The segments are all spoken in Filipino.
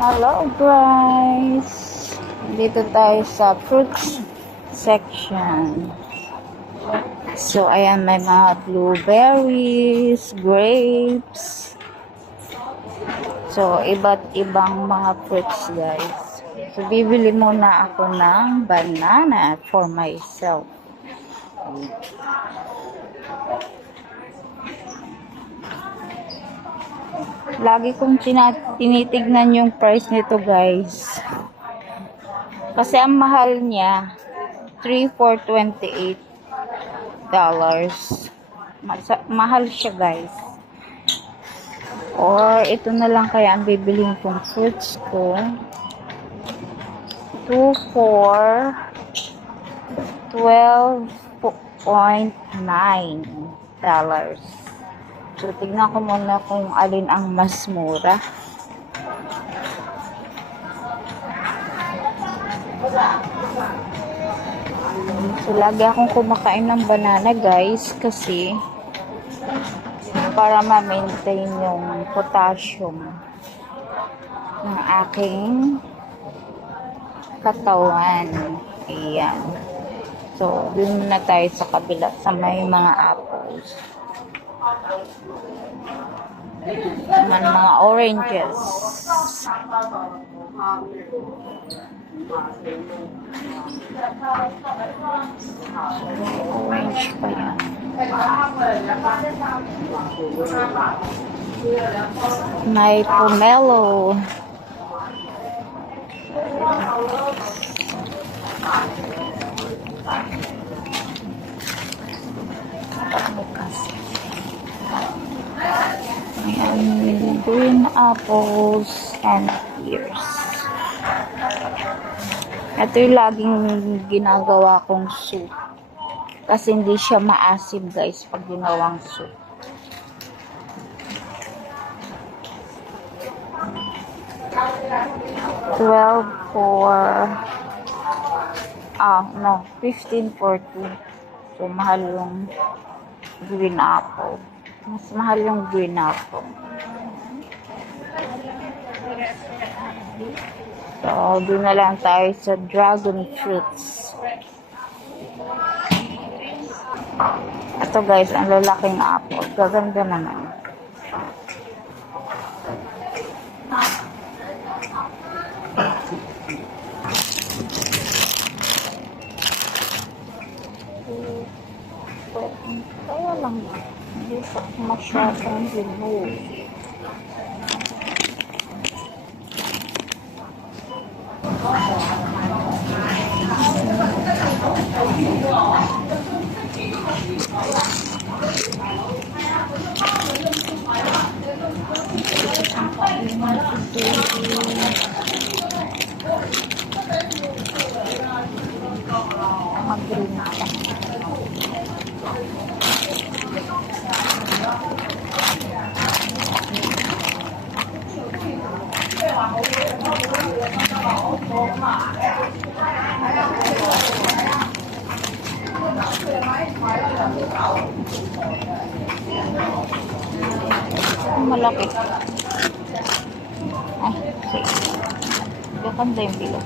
Hello guys! Dito tayo sa fruits section. So, ayan, may mga blueberries, grapes. So, iba't ibang mga fruits guys. So, bibili muna ako ng banana for myself. Lagi kong tinitignan yung price nito guys. Kasi ang mahal niya, $3 for $28. Mahal siya guys. Or ito na lang kaya ang bibilhin kong fruits ko. 2 for $12.9. So, tignan ko muna kung alin ang mas mura. So, lagi akong kumakain ng banana, guys, kasi para ma-maintain yung potassium ng aking katawan. Ayan. So, dun na tayo sa kabila sa may mga apples. Naman mga oranges. Orange pa yan. May pomelo. Ayan, green apples and pears. Ito yung laging ginagawa kong soup. Kasi hindi siya maasim guys pag ginawang soup. $15 for 2. So, mahal yung green apple. Mas mahal yung green apple. So, doon na lang tayo sa dragon fruits. Ito guys, ang lalaking apple. Gaganda naman. Kaya lang, hindi pa masyadong hinog. Mag-green pa. Malaki. Ay, sige. Gaganda yung bilog.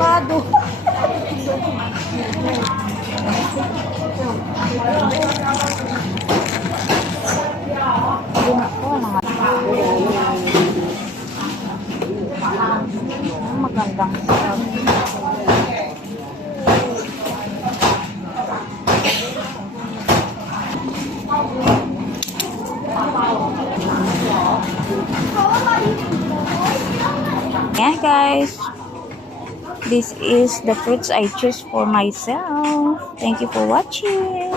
Pado. Magandang sarap. Yeah guys, this is the fruits I choose for myself. Thank you for watching.